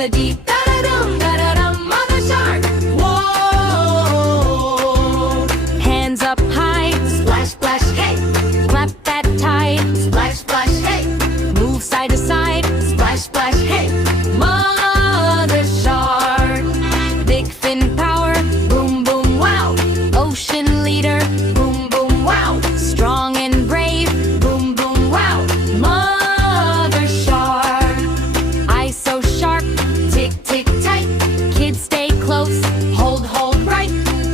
the deep. Da-da-dum, da-da-dum, mother shark. Whoa! Hands up high. Splash, splash, hey. Clap that tide. Splash, splash, hey. Move side to side. Splash, splash, hey. Mother shark. Big fin power. Boom, boom, wow. Ocean leader. Boom, boom, wow. Strong and brave. Boom, boom, wow. Mother shark. Eyes so sharp. Tick, tick, tight. Kids stay close. Hold, hold right.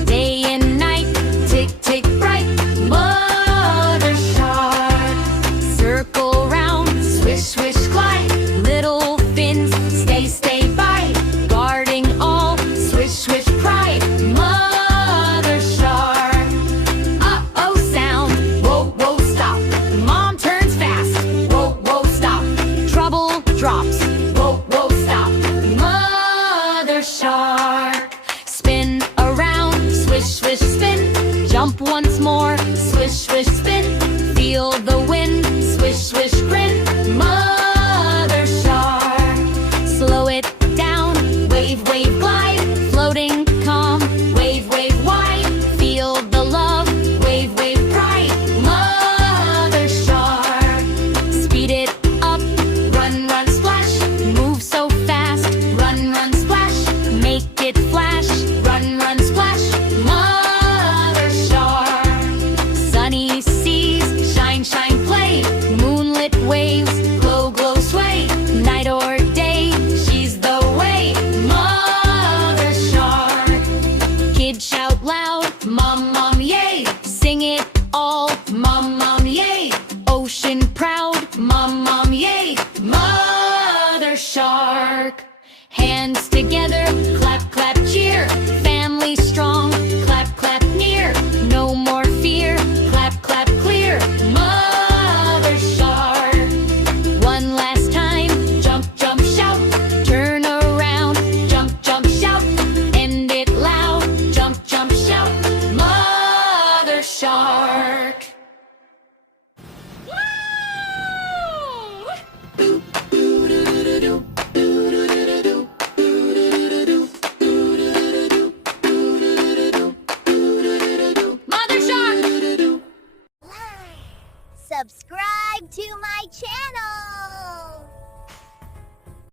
Day and night. Tick, tick, bright. Mother shark. Circle round. Swish, swish, glide. Little fins. Stay, stay by. Guarding all. Swish, swish, pride. Mother shark. Uh-oh sound. Whoa, whoa, stop. Mom turns fast. Whoa, whoa, stop. Trouble drops. Whoa, whoa, stop. Mother shark. Spin around. Swish, swish, spin. Jump once more. Swish, swish,